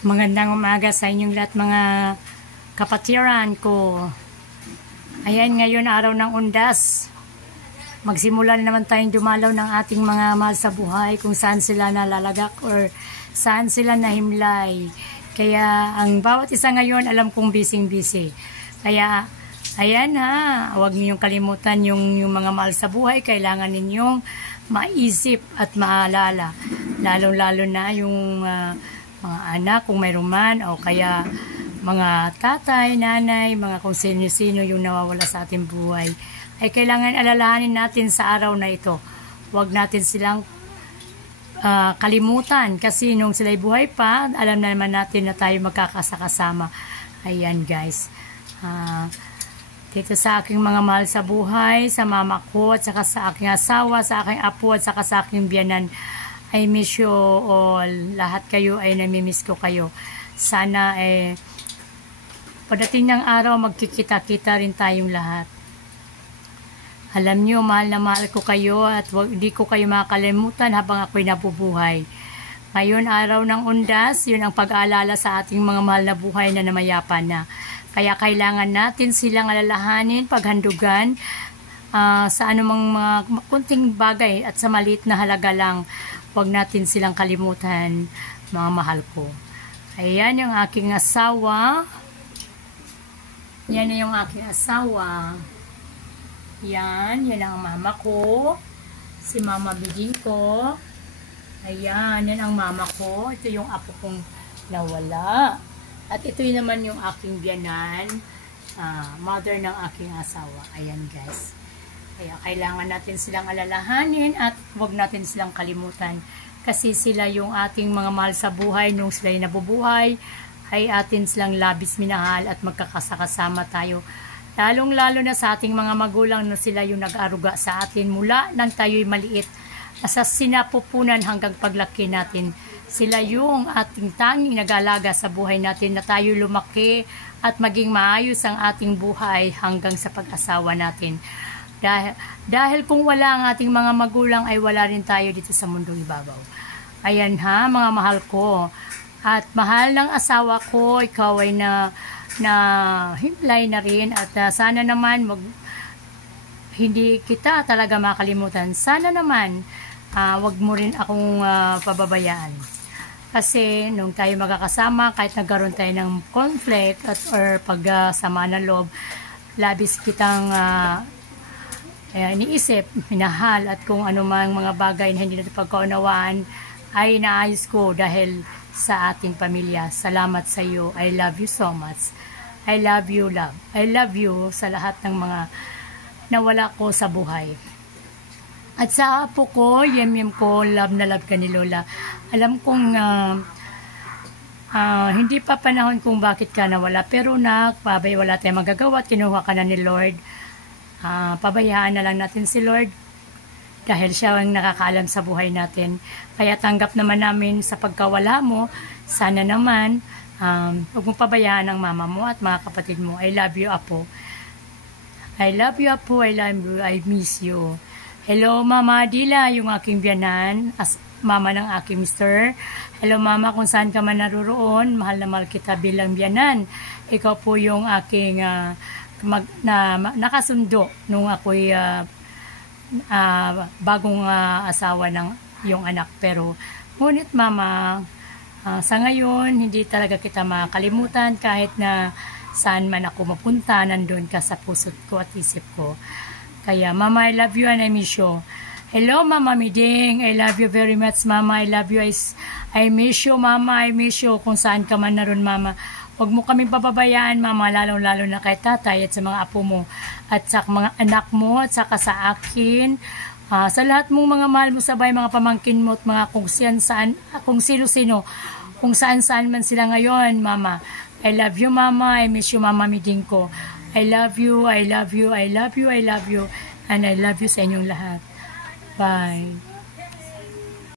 Magandang umaga sa inyong lahat mga kapatiran ko. Ayan, ngayon araw ng Undas. Magsimula na naman tayong dumalaw ng ating mga mahal sa buhay kung saan sila nalalagak or saan sila nahimlay. Kaya ang bawat isa ngayon alam kong busy-busy. Kaya ayan ha, huwag ninyong kalimutan yung mga mahal sa buhay. Kailangan ninyong maisip at maalala. Lalo-lalo na yung mga anak kung mayroon man o kaya mga tatay, nanay, mga kung sino-sino yung nawawala sa ating buhay, ay kailangan alalahanin natin sa araw na ito. Huwag natin silang kalimutan kasi nung sila'y buhay pa, alam na naman natin na tayo magkakasakasama. Ayan guys. Dito sa aking mga mahal sa buhay, sa mama ko at saka sa aking asawa, sa aking apo at saka sa aking biyanan, I miss you all. Lahat kayo ay namimiss ko kayo. Sana pagdating ng araw magkikita-kita rin tayong lahat. Alam nyo, mahal na mahal ko kayo at hindi ko kayo makakalimutan habang ako'y nabubuhay. Ngayon, araw ng Undas, yun ang pag-aalala sa ating mga mahal na buhay na namayapa na. Kaya kailangan natin silang alalahanin, paghandugan, sa anumang mga kunting bagay at sa maliit na halaga lang. Huwag natin silang kalimutan, mga mahal ko. Ayan yung aking asawa. Yan yung aking asawa. Yan ang mama ko. Si Mama Biding ko. Ayan, yan ang mama ko. Ito yung apo kong nawala. At ito yun naman yung aking biyanan, mother ng aking asawa. Ayan guys. Kaya kailangan natin silang alalahanin at huwag natin silang kalimutan. Kasi sila yung ating mga mahal sa buhay. Nung sila'y nabubuhay, ay atin silang labis minahal at magkakasakasama tayo. Lalong-lalo na sa ating mga magulang na sila yung nag-aruga sa atin mula nang tayo'y maliit. Sa sinapupunan hanggang paglaki natin. Sila yung ating tanging nag-alaga sa buhay natin na tayo lumaki at maging maayos ang ating buhay hanggang sa pag-asawa natin. Dahil kung wala ang ating mga magulang ay wala rin tayo dito sa mundong ibabaw. Ayan ha, mga mahal ko. At mahal ng asawa ko, ikaw ay na himlay na rin at sana naman hindi kita talaga makalimutan. Sana naman wag mo rin akong pababayaan. Kasi nung tayo magkakasama, kahit nagkaroon tayo ng conflict or pagsama ng loob, labis kitang iniisip, minahal at kung anumang mga bagay na hindi natin pagkaunawaan ay inaayos ko dahil sa ating pamilya. Salamat sa iyo. I love you so much. I love you, love. I love you sa lahat ng mga nawala ko sa buhay. At sa apo ko, yem ko, love na love ka ni Lola. Alam kong hindi pa panahon kung bakit ka nawala. Pero pabay, wala tayong magagawa at kinuha ka na ni Lord. Pabayaan na lang natin si Lord dahil siya ang nakakaalam sa buhay natin. Kaya tanggap naman namin sa pagkawala mo. Sana naman huwag mong pabayaan ang mama mo at mga kapatid mo. I love you, Apo. I love you, Apo. I love you. I miss you. Hello, Mama Dila, yung aking biyanan, mama ng aking mister. Hello, Mama, kung saan ka man naroroon. Mahal na mahal kita bilang biyanan. Ikaw po yung aking nakasundo nung ako'y bagong asawa ng yung anak. Pero ngunit Mama, sa ngayon hindi talaga kita makalimutan kahit na saan man ako mapunta, nandun ka sa puso't ko at isip ko. Kaya Mama, I love you and I miss you. Hello, Mama Miding, I love you very much, Mama. I love you. I miss you, Mama. I miss you kung saan ka man naroon, Mama. Huwag mo kaming pababayaan, Mama, lalong-lalo na kay tatay at sa mga apo mo at sa mga anak mo at saka sa akin. Sa lahat mong mga mahal mo sabay, mga pamangkin mo at mga kung sino-sino, kung saan-saan man sila ngayon, Mama. I love you, Mama. I miss you, Mama Miding ko. I love you, I love you, I love you, I love you, and I love you sa inyong lahat. Bye.